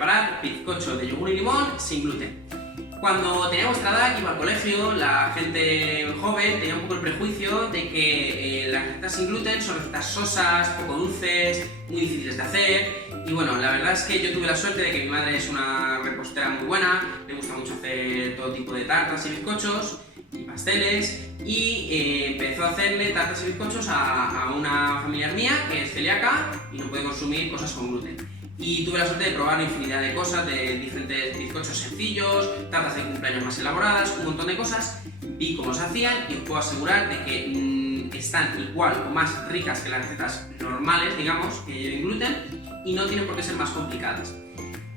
preparar bizcocho de yogur y limón sin gluten. Cuando tenía vuestra edad, que iba al colegio, la gente joven tenía un poco el prejuicio de que las recetas sin gluten son recetas sosas, poco dulces, muy difíciles de hacer. Y bueno, la verdad es que yo tuve la suerte de que mi madre es una repostera muy buena, le gusta mucho hacer todo tipo de tartas y bizcochos y pasteles, y empezó a hacerle tartas y bizcochos a una familiar mía que es celíaca y no puede consumir cosas con gluten. Y tuve la suerte de probar infinidad de cosas, de diferentes bizcochos sencillos, tartas de cumpleaños más elaboradas, un montón de cosas. Vi cómo se hacían y os puedo asegurar de que están igual o más ricas que las recetas normales, digamos, que lleven gluten, y no tienen por qué ser más complicadas.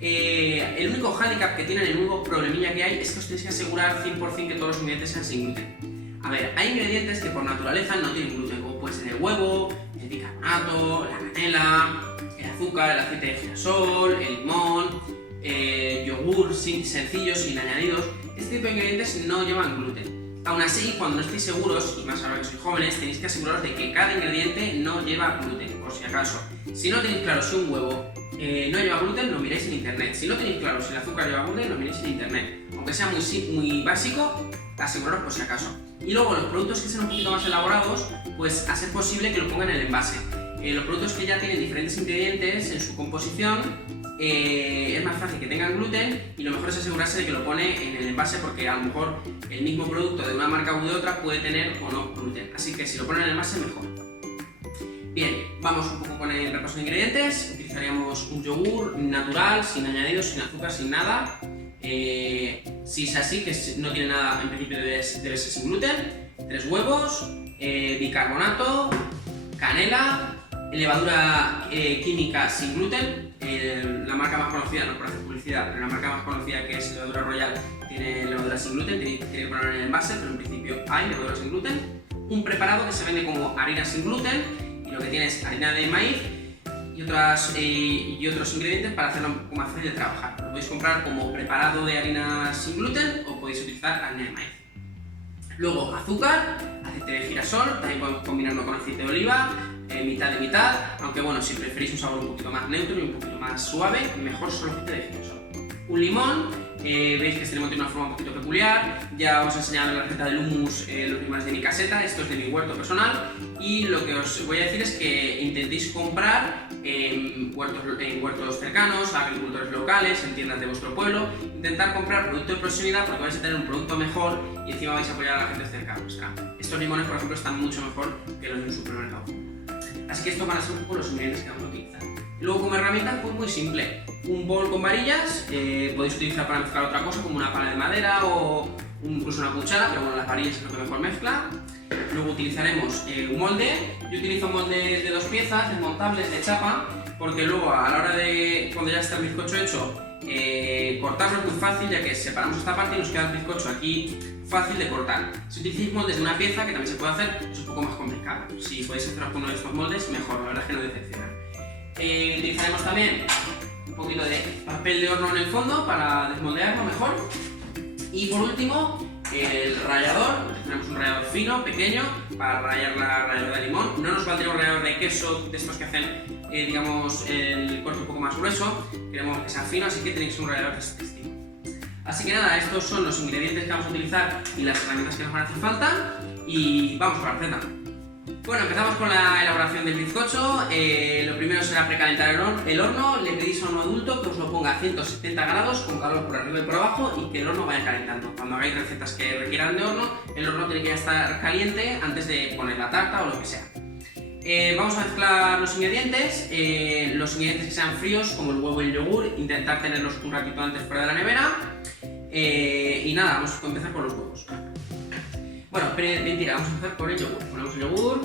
El único hándicap que tienen, el único problemilla que hay, es que os tenéis que asegurar 100% que todos los ingredientes sean sin gluten. A ver, hay ingredientes que por naturaleza no tienen gluten, como puede ser el huevo, el bicarbonato, la canela, el azúcar, el aceite de girasol, el limón, yogur sencillo, sin añadidos. Este tipo de ingredientes no llevan gluten. Aún así, cuando no estéis seguros, y más ahora que sois jóvenes, tenéis que aseguraros de que cada ingrediente no lleva gluten, por si acaso. Si no tenéis claro si un huevo no lleva gluten, lo miréis en internet. Si no tenéis claro si el azúcar lleva gluten, lo miréis en internet. Aunque sea muy básico, aseguraros por si acaso. Y luego los productos que sean un poquito más elaborados, pues a ser posible que lo pongan en el envase. Los productos que ya tienen diferentes ingredientes en su composición, es más fácil que tengan gluten, y lo mejor es asegurarse de que lo pone en el envase, porque a lo mejor el mismo producto de una marca u de otra puede tener o no gluten. Así que si lo ponen en el envase, mejor. Bien, vamos un poco con el repaso de ingredientes. Utilizaríamos un yogur natural, sin añadidos, sin azúcar, sin nada. Si es así, que no tiene nada, en principio debe ser sin gluten. 3 huevos, bicarbonato, canela, levadura química sin gluten. La marca más conocida, no por hacer publicidad, pero la marca más conocida, que es Levadura Royal, tiene levadura sin gluten. Tiene que ponerlo en el envase, pero en principio hay levadura sin gluten. Un preparado que se vende como harina sin gluten, y lo que tiene es harina de maíz y otros ingredientes para hacerlo un poco más fácil de trabajar. Lo podéis comprar como preparado de harina sin gluten o podéis utilizar harina de maíz. Luego azúcar, aceite de girasol, también podemos combinarlo con aceite de oliva, mitad de mitad, aunque bueno, si preferís un sabor un poquito más neutro y un poquito más suave, mejor solo aceite de girasol. Un limón, veis que este limón tiene una forma un poquito peculiar. Ya os he enseñado en la receta del hummus los limones de mi caseta, esto es de mi huerto personal, y lo que os voy a decir es que intentéis comprar en huertos cercanos, a agricultores locales, en tiendas de vuestro pueblo. Intentar comprar producto de proximidad, porque vais a tener un producto mejor y encima vais a apoyar a la gente cerca vuestra. Estos limones, por ejemplo, están mucho mejor que los de un supermercado. Así que estos van a ser un poco los ingredientes que vamos a utilizar. Luego, como herramienta, pues muy simple. Un bol con varillas, podéis utilizar para mezclar otra cosa como una pala de madera o incluso una cuchara, pero bueno, las varillas es lo que mejor mezcla. Luego utilizaremos un molde. Yo utilizo moldes de 2 piezas, desmontables, de chapa, porque luego a la hora de, cuando ya está el bizcocho hecho, cortarlo es muy fácil, ya que separamos esta parte y nos queda el bizcocho aquí fácil de cortar. Si utilizáis moldes de una pieza, que también se puede hacer, es un poco más complicado. Si podéis hacer uno de estos moldes, mejor, la verdad es que no decepciona. Utilizaremos también un poquito de papel de horno en el fondo para desmoldearlo mejor. Y por último, el rallador. Tenemos un rallador fino, pequeño, para rallar la ralladura de limón. No nos valdría un rallador de queso, de estos que hacen, digamos, el corte un poco más grueso. Queremos que sea fino, así que tenéis un rallador de este estilo. Así que nada, estos son los ingredientes que vamos a utilizar y las herramientas que nos van a hacer falta. Y vamos con la receta. Bueno, empezamos con la elaboración del bizcocho. Lo primero será precalentar el horno. Le pedís a un adulto que os lo ponga a 170 grados con calor por arriba y por abajo, y que el horno vaya calentando. Cuando hagáis recetas que requieran de horno, el horno tiene que ya estar caliente antes de poner la tarta o lo que sea. Vamos a mezclar los ingredientes que sean fríos, como el huevo y el yogur. Intentar tenerlos un ratito antes fuera de la nevera. Y nada, vamos a empezar con los huevos. Bueno, pero mentira, vamos a empezar por el yogur. Ponemos el yogur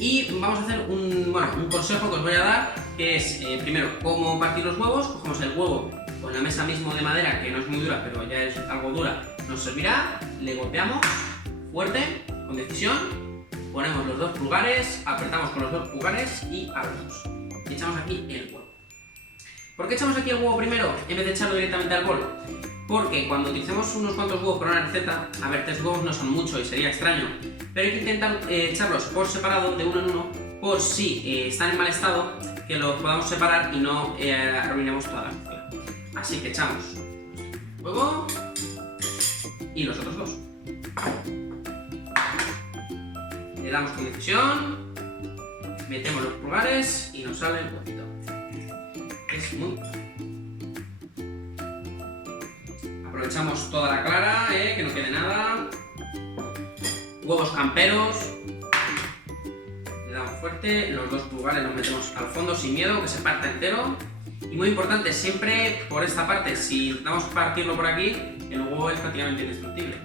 y vamos a hacer un consejo que os voy a dar, que es primero cómo partir los huevos. Cogemos el huevo con la mesa mismo de madera, que no es muy dura, pero ya es algo dura, nos servirá. Le golpeamos fuerte, con decisión, ponemos los 2 pulgares, apretamos con los 2 pulgares y abrimos. Y echamos aquí el huevo. ¿Por qué echamos aquí el huevo primero en vez de echarlo directamente al bol? Porque cuando utilicemos unos cuantos huevos para una receta, a ver, 3 huevos no son mucho y sería extraño, pero hay que intentar echarlos por separado, de uno en uno, por si están en mal estado, que los podamos separar y no arruinemos toda la mezcla. Así que echamos huevo y los otros dos. Le damos con decisión, metemos los pulgares y nos sale el huevito. Es muy... Aprovechamos toda la clara, que no quede nada. Huevos camperos. Le damos fuerte, los dos pulgares los metemos al fondo sin miedo, que se parta entero. Y muy importante, siempre por esta parte, si intentamos partirlo por aquí, el huevo es prácticamente indestructible.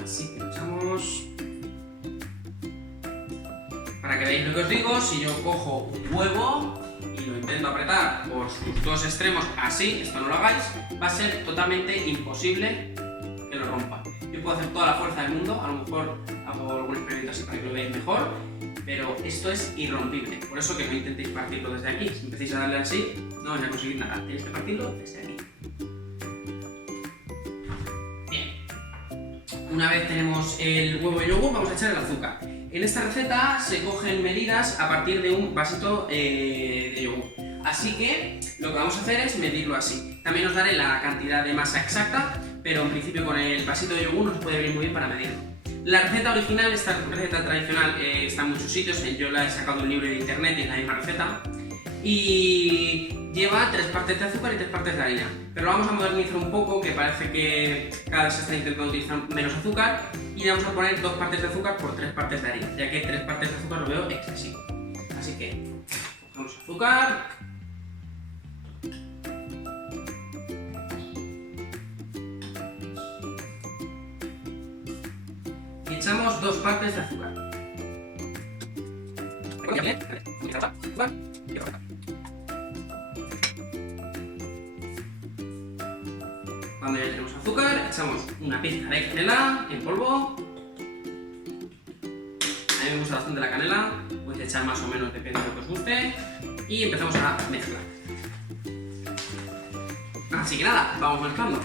Así que lo echamos. Para que veáis lo que os digo, si yo cojo un huevo y lo intento apretar por sus dos extremos así, esto no lo hagáis, va a ser totalmente imposible que lo rompa. Yo puedo hacer toda la fuerza del mundo, a lo mejor hago algún experimento así para que lo veáis mejor, pero esto es irrompible. Por eso que no intentéis partirlo desde aquí. Si empecéis a darle así, no vais a conseguir nada. Tenéis que partirlo desde aquí. Bien. Una vez tenemos el huevo y yogur, vamos a echar el azúcar. En esta receta se cogen medidas a partir de un vasito de yogur. Así que lo que vamos a hacer es medirlo así. También os daré la cantidad de masa exacta, pero en principio con el vasito de yogur nos puede venir muy bien para medirlo. La receta original, esta receta tradicional, está en muchos sitios. Yo la he sacado de un libro de internet y es la misma receta. Y lleva 3 partes de azúcar y 3 partes de harina. Pero lo vamos a modernizar un poco, que parece que cada vez se está intentando utilizar menos azúcar. Y le vamos a poner 2 partes de azúcar por 3 partes de harina, ya que 3 partes de azúcar lo veo excesivo. Así que cogemos azúcar. Y echamos 2 partes de azúcar. Cuando ya tenemos azúcar, echamos una pizca de canela en polvo. A mí me gusta bastante la canela, podéis echar más o menos, depende de lo que os guste. Y empezamos a mezclar. Así que nada, vamos mezclando.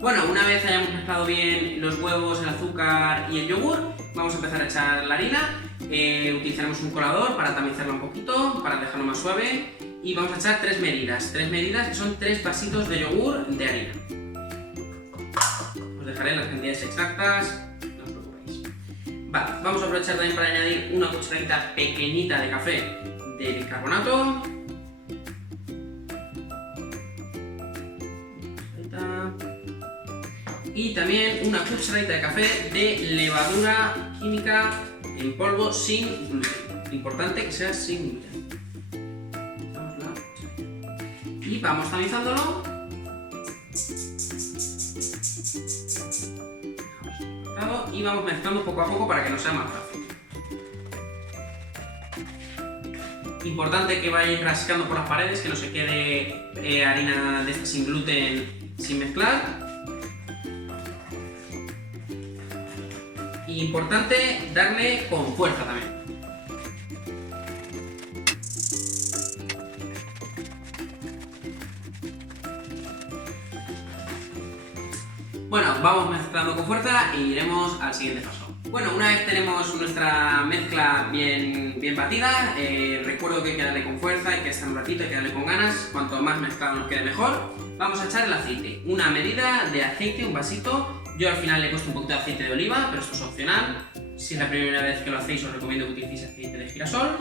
Bueno, una vez hayamos mezclado bien los huevos, el azúcar y el yogur, vamos a empezar a echar la harina. Utilizaremos un colador para tamizarla un poquito, para dejarlo más suave. Y vamos a echar 3 medidas que son 3 vasitos de yogur de harina. Os dejaré las cantidades exactas, no os preocupéis. Vale, vamos a aprovechar también para añadir una cucharadita pequeñita de café de bicarbonato. Y también una cucharadita de café de levadura química en polvo sin gluten. Importante que sea sin gluten. Y vamos tamizándolo. Y vamos mezclando poco a poco para que nos sea más fácil. Importante que vayáis rascando por las paredes, que no se quede harina de esta sin gluten sin mezclar. Y importante darle con fuerza también. Bueno, vamos mezclando con fuerza y iremos al siguiente paso. Bueno, una vez tenemos nuestra mezcla bien batida, recuerdo que hay que darle con fuerza, hay que estar un ratito, hay que darle con ganas. Cuanto más mezclado nos quede mejor. Vamos a echar el aceite. Una medida de aceite, un vasito. Yo al final le he puesto un poquito de aceite de oliva, pero esto es opcional. Si es la primera vez que lo hacéis, os recomiendo que utilicéis aceite de girasol.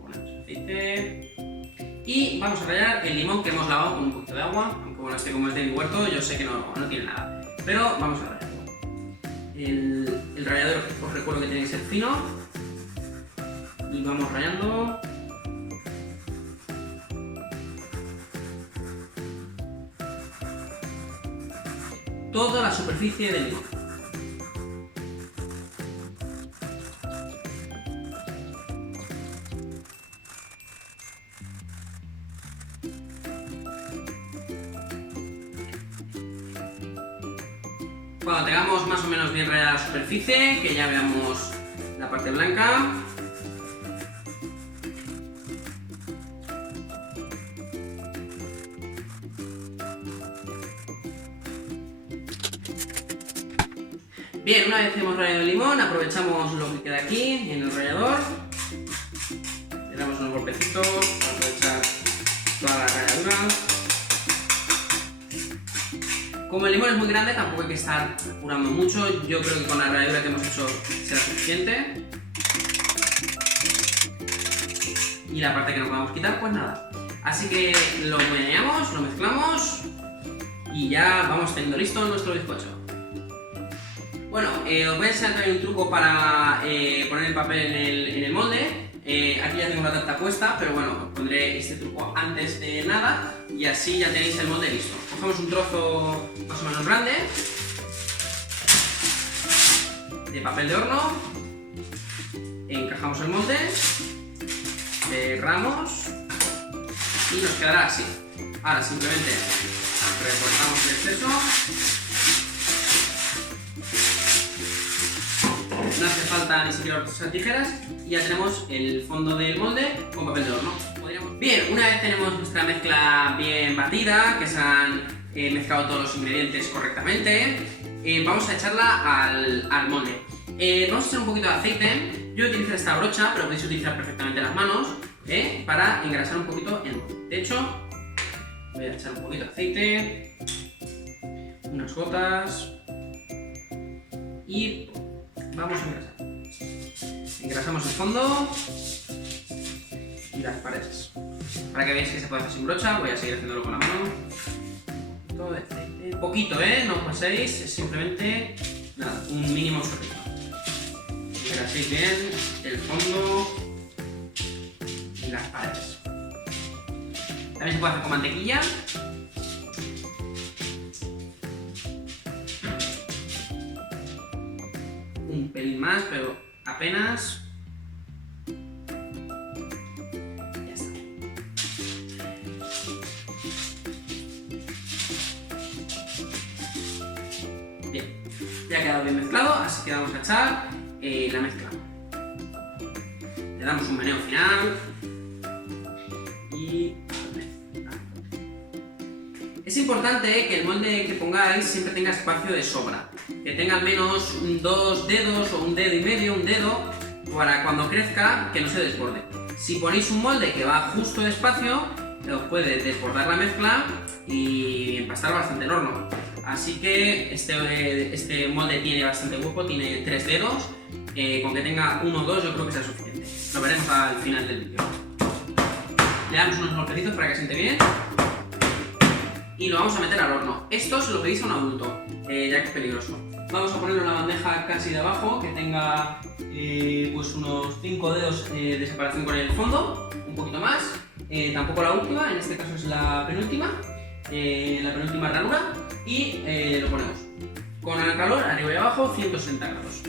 Ponemos aceite. Y vamos a rallar el limón que hemos lavado con un poquito de agua. Aunque bueno, este como es de mi huerto, yo sé que no tiene nada. Pero vamos a rallarlo. El rallador os recuerdo que tiene que ser fino. Y vamos rallando. Toda la superficie del limón. Cuando tengamos más o menos bien rayada la superficie, que ya veamos la parte blanca, bien, una vez hemos rallado el limón, aprovechamos lo que queda aquí en el rallador unos golpecitos para aprovechar toda la ralladura. Como el limón es muy grande, tampoco hay que estar apurando mucho. Yo creo que con la ralladura que hemos hecho será suficiente. Y la parte que no podamos quitar, pues nada. Así que lo meneamos, lo mezclamos y ya vamos teniendo listo nuestro bizcocho. Bueno, os voy a enseñar también un truco para poner el papel en el molde. Aquí ya tengo la tarta puesta, pero bueno, os pondré este truco antes de nada y así ya tenéis el molde listo. Cogemos un trozo más o menos grande de papel de horno, encajamos el molde, cerramos y nos quedará así. Ahora simplemente recortamos el exceso. No hace falta ni siquiera usar tijeras y ya tenemos el fondo del molde con papel de horno. Bien, una vez tenemos nuestra mezcla bien batida, que se han mezclado todos los ingredientes correctamente, vamos a echarla al molde. Vamos a echar un poquito de aceite. Yo utilizo esta brocha, pero podéis utilizar perfectamente las manos para engrasar un poquito el molde. De hecho, voy a echar un poquito de aceite, unas gotas y vamos a engrasar. Engrasamos el fondo y las paredes. Para que veáis que se puede hacer sin brocha, voy a seguir haciéndolo con la mano. Todo de aceite. Poquito, no os paséis, es simplemente nada, un mínimo chorrito. Engraséis bien el fondo y las paredes. También se puede hacer con mantequilla. Un pelín más, pero apenas. Ya está. Bien, ya ha quedado bien mezclado, así que vamos a echar la mezcla. Le damos un meneo final y es importante que el molde que pongáis siempre tenga espacio de sobra, que tenga al menos 2 dedos o 1 dedo y medio, un dedo, para cuando crezca que no se desborde. Si ponéis un molde que va justo de espacio, os puede desbordar la mezcla y empastar bastante el horno. Así que este molde tiene bastante hueco, tiene 3 dedos, con que tenga 1 o 2 yo creo que sea suficiente. Lo veremos al final del vídeo. Le damos unos golpecitos para que siente bien y lo vamos a meter al horno. Esto se lo pedís a un adulto, ya que es peligroso. Vamos a ponerlo en la bandeja casi de abajo, que tenga pues unos 5 dedos de separación con el fondo, un poquito más. Tampoco la última, en este caso es la penúltima ranura, y lo ponemos con el calor arriba y abajo, 160 grados.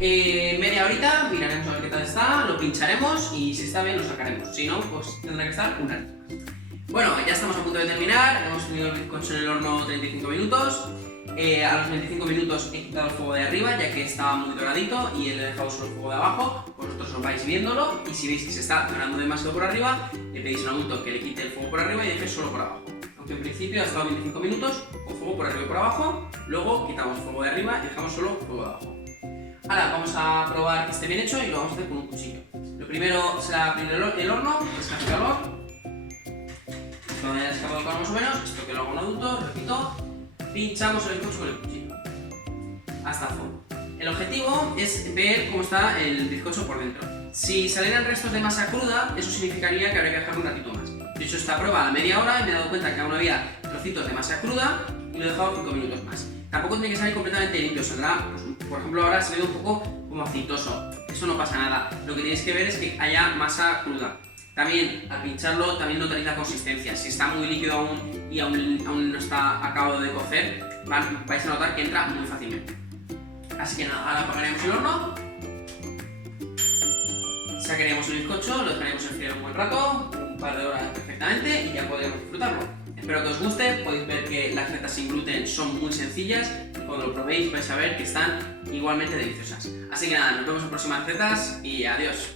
Media horita, miraremos a ver qué tal está, lo pincharemos y si está bien lo sacaremos, si no, pues tendrá que estar una horita más. Bueno, ya estamos a punto de terminar, hemos tenido el bizcocho en el horno 35 minutos. A los 25 minutos he quitado el fuego de arriba ya que estaba muy doradito y he dejado solo el fuego de abajo. Vosotros os vais viéndolo y si veis que se está dorando demasiado por arriba, le pedís a un adulto que le quite el fuego por arriba y deje solo por abajo. Aunque en principio ha estado 25 minutos con fuego por arriba y por abajo, luego quitamos fuego de arriba y dejamos solo fuego de abajo. Ahora vamos a probar que esté bien hecho y lo vamos a hacer con un cuchillo. Lo primero será abrir el horno, descargar calor. Cuando haya escapado el calor más o menos, esto que lo hago un adulto, repito, pinchamos el bizcocho con el cuchillo hasta el fondo. El objetivo es ver cómo está el bizcocho por dentro. Si salieran restos de masa cruda, eso significaría que habría que dejarlo un ratito más. Yo he hecho esta prueba a media hora y me he dado cuenta que aún había trocitos de masa cruda y lo he dejado 5 minutos más. Tampoco tiene que salir completamente limpio, saldrá, pues, por ejemplo, ahora se ve un poco como aceitoso. Eso no pasa nada. Lo que tenéis que ver es que haya masa cruda. También, al pincharlo, también notaréis la consistencia. Si está muy líquido aún y aún no está acabado de cocer, vais a notar que entra muy fácilmente. Así que nada, ahora apagaremos el horno, sacaremos el bizcocho, lo dejaremos enfriar un buen rato, un par de horas perfectamente y ya podremos disfrutarlo. Espero que os guste, podéis ver que las recetas sin gluten son muy sencillas y cuando lo probéis vais a ver que están igualmente deliciosas. Así que nada, nos vemos en próximas recetas y adiós.